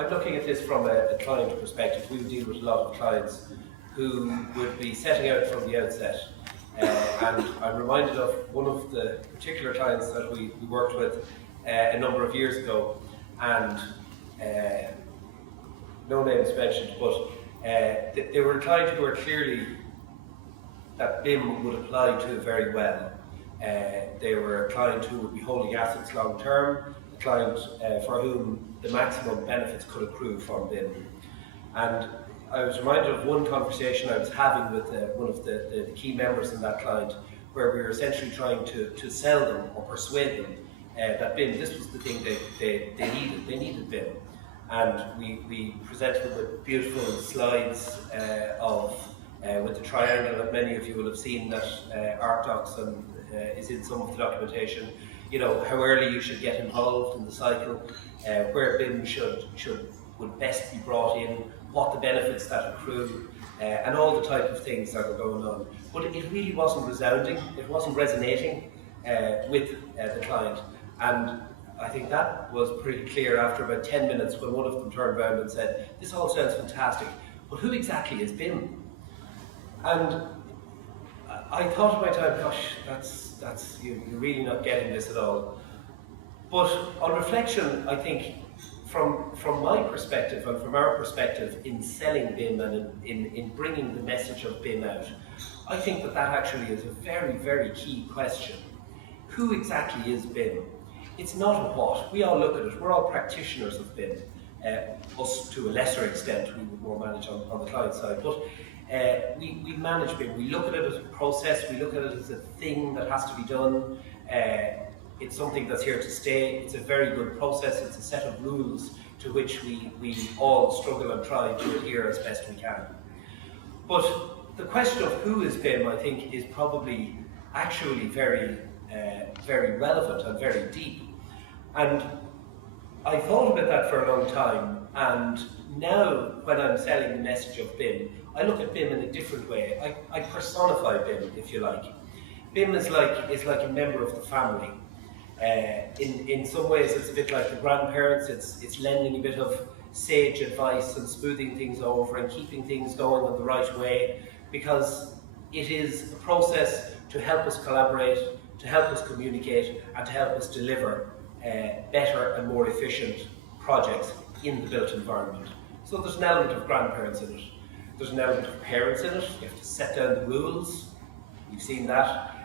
I'm looking at this from a client perspective. We deal with a lot of clients who would be setting out from the outset. And I'm reminded of one of the particular clients that we worked with a number of years ago, and no names mentioned, but they were a client who were clearly that BIM would apply to very well. They were a client who would be holding assets long term, a client for whom the maximum benefits could accrue from BIM. And I was reminded of one conversation I was having with one of the key members in that client, where we were essentially trying to sell them or persuade them that BIM, this was the thing they needed. They needed BIM. And we presented them with beautiful slides with the triangle that many of you will have seen that ArcDocs and is in some of the documentation. You know, how early you should get involved in the cycle, where BIM would best be brought in, what the benefits that accrue, and all the type of things that are going on. But it really wasn't resounding, it wasn't resonating with the client. And I think that was pretty clear after about 10 minutes when one of them turned around and said, "This all sounds fantastic, but who exactly is BIM?" And I thought at my time, gosh, you're really not getting this at all. But on reflection, I think from my perspective and from our perspective in selling BIM and in bringing the message of BIM out, I think that actually is a very, very key question. Who exactly is BIM? It's not a what. We all look at it. We're all practitioners of BIM. Us to a lesser extent, we would more manage on the client side. But we manage BIM. We look at it as a process. We look at it as a thing that has to be done. It's something that's here to stay. It's a very good process. It's a set of rules to which we all struggle and try to adhere as best we can. But the question of who is BIM, I think, is probably actually very relevant and very deep. And I thought about that for a long time, and now when I'm selling the message of BIM, I look at BIM in a different way. I personify BIM, if you like. BIM is like a member of the family. In some ways, it's a bit like the grandparents. It's lending a bit of sage advice and smoothing things over and keeping things going in the right way, because it is a process to help us collaborate, to help us communicate, and to help us deliver better and more efficient projects in the built environment. So there's an element of grandparents in it. There's an element of parents in it. You have to set down the rules. We've seen that.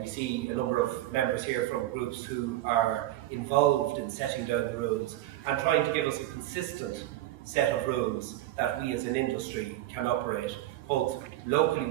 We see a number of members here from groups who are involved in setting down the rules and trying to give us a consistent set of rules that we as an industry can operate, both locally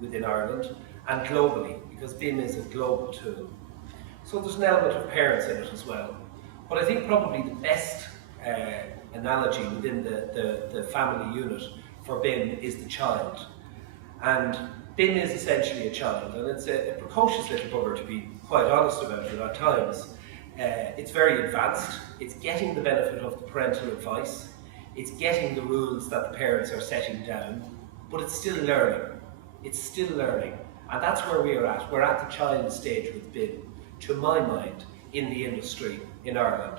within Ireland and globally, because BIM is a global tool. So there's an element of parents in it as well. But I think probably the best analogy within the family unit for BIM is the child. And BIM is essentially a child, and it's a precocious little bugger, to be quite honest about it at times. It's very advanced. It's getting the benefit of the parental advice. It's getting the rules that the parents are setting down, but it's still learning. It's still learning. And that's where we are at. We're at the child stage with BIM, to my mind, in the industry in Ireland.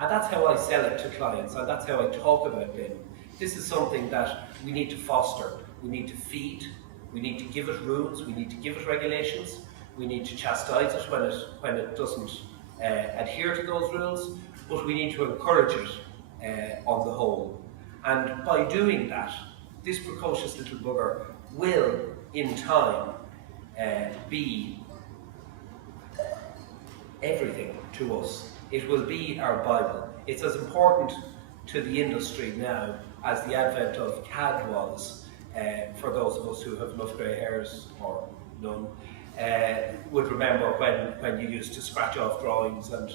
And that's how I sell it to clients, and that's how I talk about BIM. This is something that we need to foster, we need to feed, we need to give it rules, we need to give it regulations, we need to chastise it when it doesn't adhere to those rules, but we need to encourage it on the whole. And by doing that, this precocious little bugger will, in time, be everything to us. It will be our Bible. It's as important to the industry now as the advent of CAD was, for those of us who have enough grey hairs, or none, would remember when you used to scratch off drawings and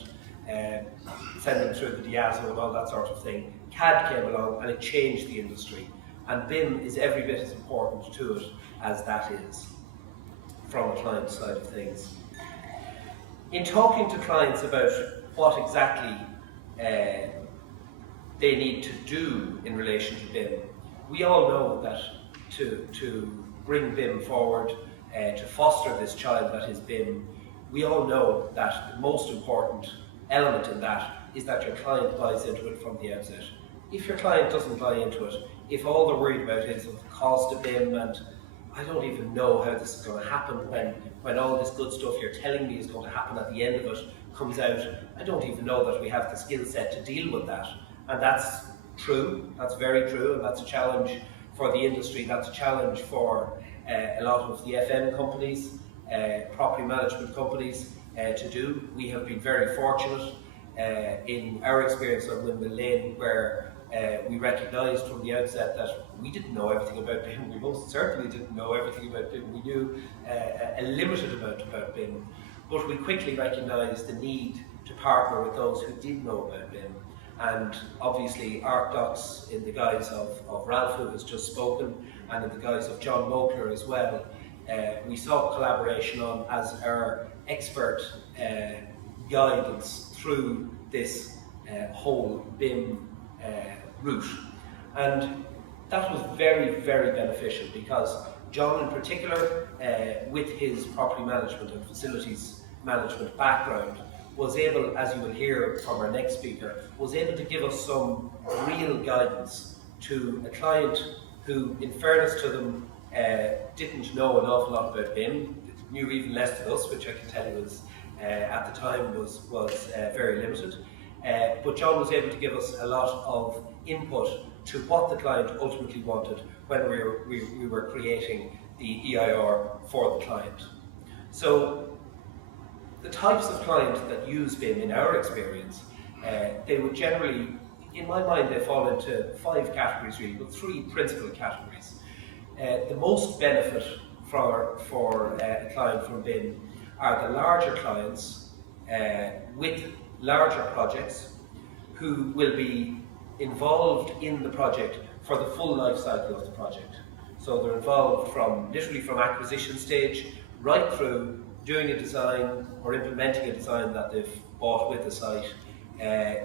send them through the Diazo and all that sort of thing. CAD came along and it changed the industry, and BIM is every bit as important to it as that is, from a client side of things. In talking to clients about what exactly they need to do in relation to BIM, we all know that to bring BIM forward, to foster this child that is BIM, we all know that the most important element in that is that your client buys into it from the outset. if your client doesn't buy into it, if all they're worried about is the cost of BIM and I don't even know how this is going to happen when all this good stuff you're telling me is going to happen at the end of it comes out, I don't even know that we have the skill set to deal with that. And that's true, that's very true, and that's a challenge for the industry, that's a challenge for a lot of the FM companies, property management companies to do. We have been very fortunate in our experience on Windmill Lane where we recognised from the outset that we didn't know everything about BIM. We most certainly didn't know everything about BIM. We knew a limited amount about BIM, but we quickly recognised the need to partner with those who did know about BIM. And obviously ArcDocs, in the guise of Ralph, who has just spoken, and in the guise of John Mokler as well, we saw collaboration on as our expert guidance through this whole BIM route. And that was very, very beneficial because John in particular, with his property management and facilities management background, was able, as you will hear from our next speaker, was able to give us some real guidance to a client who, in fairness to them, didn't know an awful lot about BIM, knew even less than us, which I can tell you was, at the time was very limited. But John was able to give us a lot of input to what the client ultimately wanted when we were creating the EIR for the client. So the types of clients that use BIM in our experience, they would generally, in my mind, they fall into 5 categories really, but 3 principal categories. The most benefit for a client from BIM are the larger clients with larger projects who will be involved in the project for the full life cycle of the project. So they're involved literally from acquisition stage right through doing a design or implementing a design that they've bought with the site,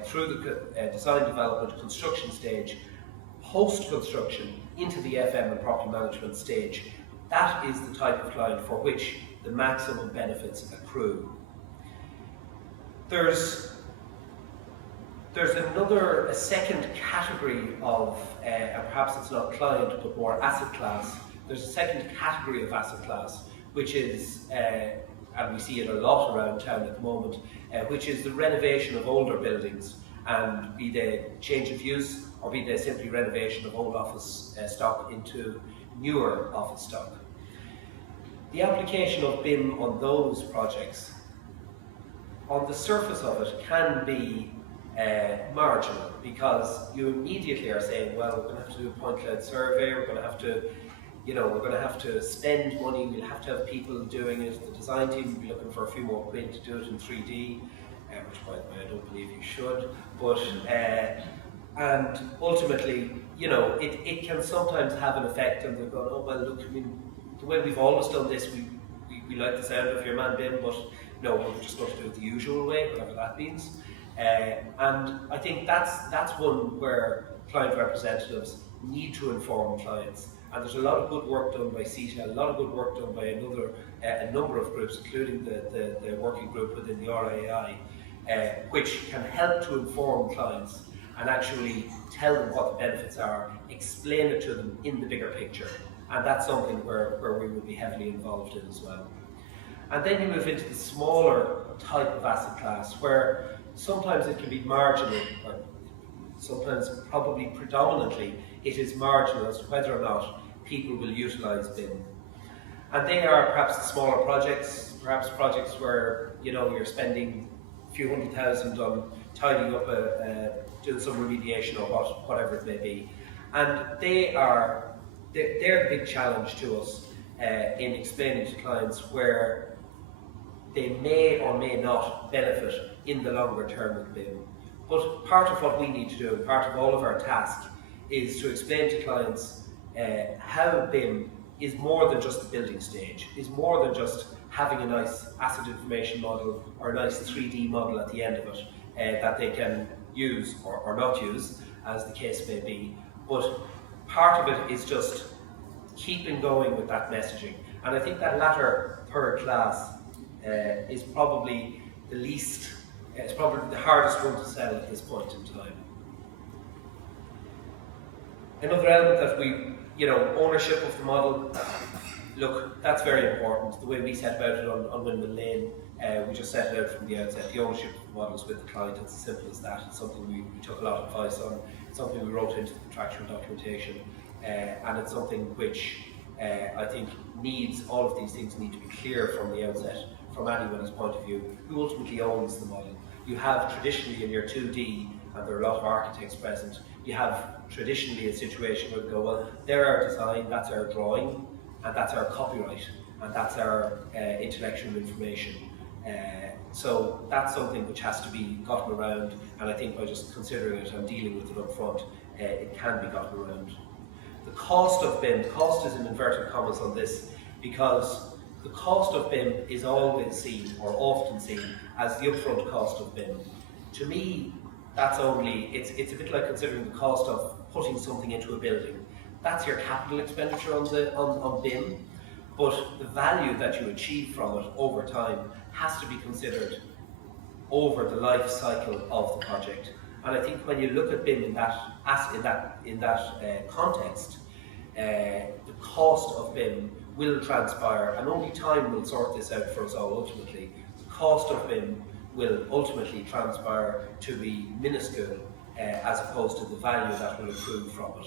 through the design development construction stage, post-construction into the FM and property management stage. That is the type of client for which the maximum benefits accrue. There's a second category of, and perhaps it's not client but more asset class. There's a second category of asset class, which is, and we see it a lot around town at the moment, which is the renovation of older buildings, and be they change of use or be they simply renovation of old office stock into newer office stock. The application of BIM on those projects, on the surface of it, can be marginal, because you immediately are saying, well, we're going to have to do a point cloud survey, we're going to have to, we're going to have to spend money, we'll have to have people doing it, the design team will be looking for a few more quid to do it in 3D, which by the way I don't believe you should, but, and ultimately, it can sometimes have an effect, and they're going, oh well, look, I mean, the way we've always done this, we like the sound of your man BIM, but no, we're just going to do it the usual way, whatever that means. And I think that's one where client representatives need to inform clients. And there's a lot of good work done by CETA, a lot of good work done by a number of groups, including the working group within the RAI, which can help to inform clients and actually tell them what the benefits are, explain it to them in the bigger picture. And that's something where we will be heavily involved in as well. And then you move into the smaller type of asset class, where sometimes it can be marginal, or sometimes probably predominantly it is marginal as to whether or not people will utilise BIM. And they are perhaps the smaller projects, perhaps projects where you're spending a few $100,000 on tidying up doing some remediation or whatever it may be. And they're the big challenge to us in explaining to clients where they may or may not benefit in the longer term with BIM. But part of what we need to do, and part of all of our task, is to explain to clients how BIM is more than just the building stage, is more than just having a nice asset information model or a nice 3D model at the end of it that they can use or not use, as the case may be. But part of it is just keeping going with that messaging. And I think that latter third class is probably the least, it's probably the hardest one to sell at this point in time. Another element that we, ownership of the model, look, that's very important. The way we set about it on Windmill Lane, we just set it out from the outset. The ownership of the model is with the client. It's as simple as that. It's something we took a lot of advice on. It's something we wrote into the contractual documentation, and it's something which I think all of these things need to be clear from the outset, from anyone's point of view, who ultimately owns the model. You have traditionally in your 2D, and there are a lot of architects present, you have traditionally a situation where we go, well, they're our design, that's our drawing, and that's our copyright, and that's our intellectual information. So that's something which has to be gotten around, and I think by just considering it and dealing with it up front, it can be gotten around. The cost of BIM, cost is in inverted commas on this, because the cost of BIM is always seen, or often seen, as the upfront cost of BIM. To me, it's a bit like considering the cost of putting something into a building. That's your capital expenditure on BIM, but the value that you achieve from it over time has to be considered over the life cycle of the project. And I think when you look at BIM in that context, the cost of BIM will transpire, and only time will sort this out for us all ultimately. The cost of BIM will ultimately transpire to be minuscule as opposed to the value that will accrue from it.